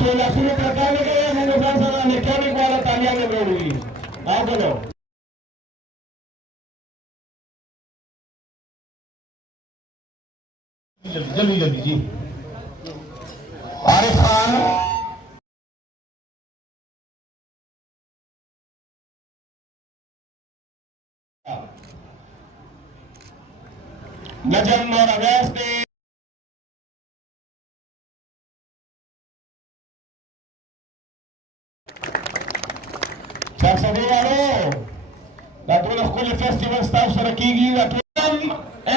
suelo tratar de que no nos lanzan a mecánico a la talla de Brody. Vámonos. जल्दी जल्दी जी आरिफ खान नजम और अवैस ने सभी वालों लातून كل فيستيفال ستاف سركيجي लातून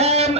M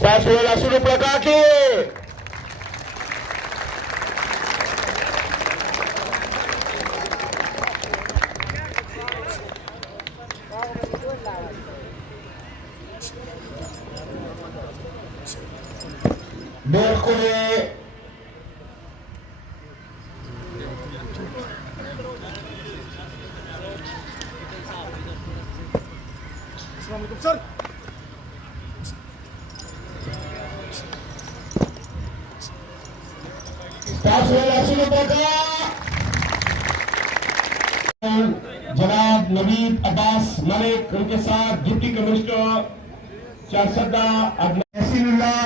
Stasuela suruh kaki. Berkuli. Assalamualaikum sir. जनाब नवीद अब्बास मलिक उनके साथ डिप्टी कमिश्नर चारसदा अहसिनुल्लाह।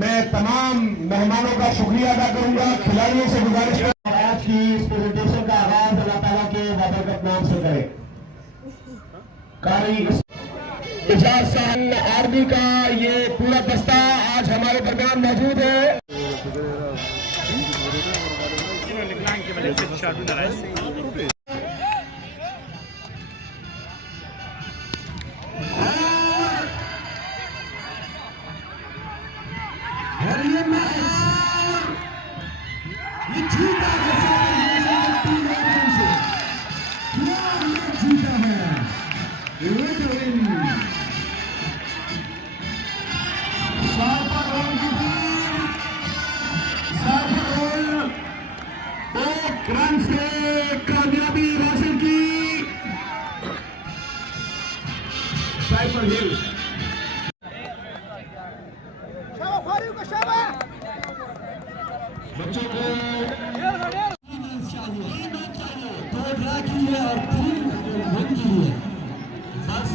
मैं तमाम मेहमानों का शुक्रिया अदा करूंगा। खिलाड़ियों से गुजारिश करूंगा आज की इस प्रेजेंटेशन का आगाज अल्लाह ताला के बाबरकत नाम से करें। कारी इजाज साहब आर्मी का ये पूरा दस्ता आज हमारे दरमियान मौजूद है। रन से कामयाबी हासिल की साइफर हिल। बच्चों को दो ड्रा की है और 3 विन की है बस।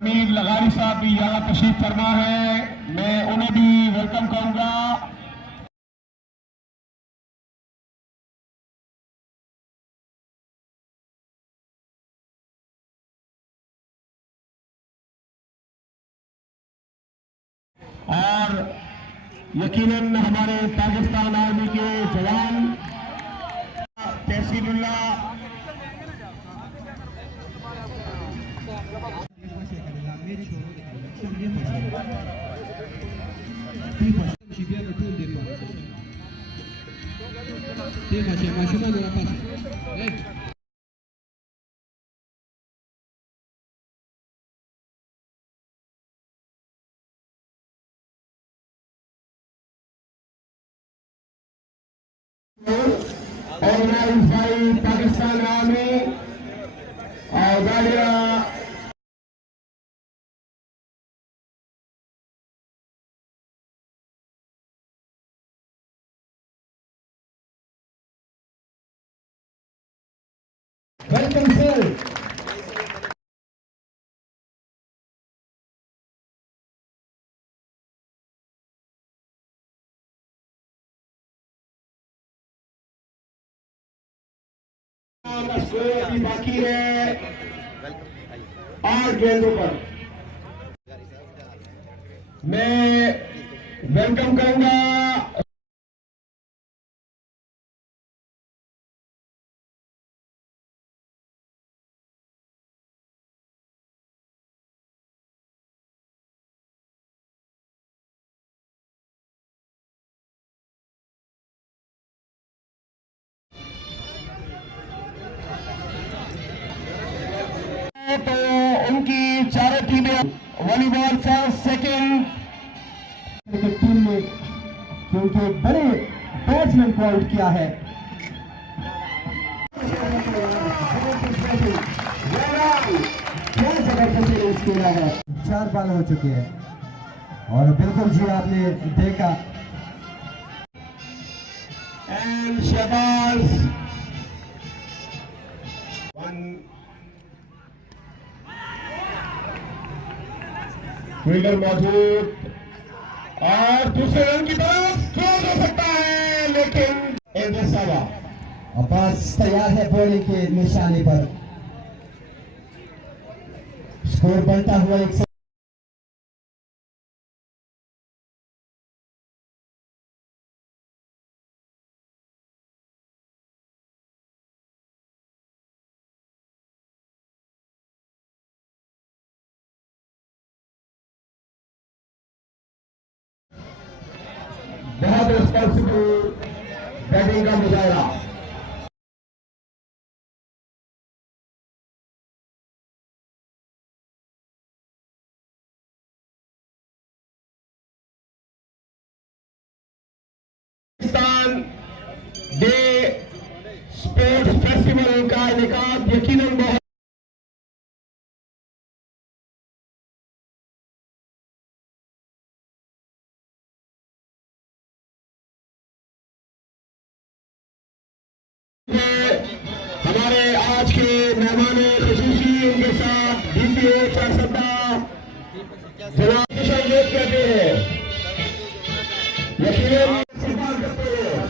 मीर लगारी साहब भी यहाँ तशरीफ फरमा है, मैं उन्हें भी वेलकम करूंगा। और यकीनन हमारे पाकिस्तान आर्मी के जवान तहसीलुल्लाह ऑर्गेनाइज बाई पाकिस्तान आर्मी और गाड़ियां वेलकम सर। अभी बाकी है 8 गेंदों पर। मैं वेलकम करूंगा तो उनकी चारों टीमें volleyball first second cricket team ने क्योंकि बड़े बैट्समैन को आउट किया है। क्या जबरदस्त इनिंग्स खेला है। 4 बॉल हो चुके हैं और बिल्कुल जी आपने देखा एंड शहबाज फील्डर मौजूद और दूसरे रन की तरफ क्लोज हो सकता है, लेकिन एंड्रसावा अब्बास तैयार है बॉलिंग के निशाने पर। स्कोर बढ़ता हुआ 100 बहुत रिस्पॉन्सिबल बैटिंग का मुजाहरा। पाकिस्तान डे स्पोर्ट्स फेस्टिवल का इनेकाद यकीनन बहुत हमारे आज के मेहमान खुसूसी उनके साथ डीपीओ चारसदा जनाब कहते हैं, यकीनन सरकार करते हैं।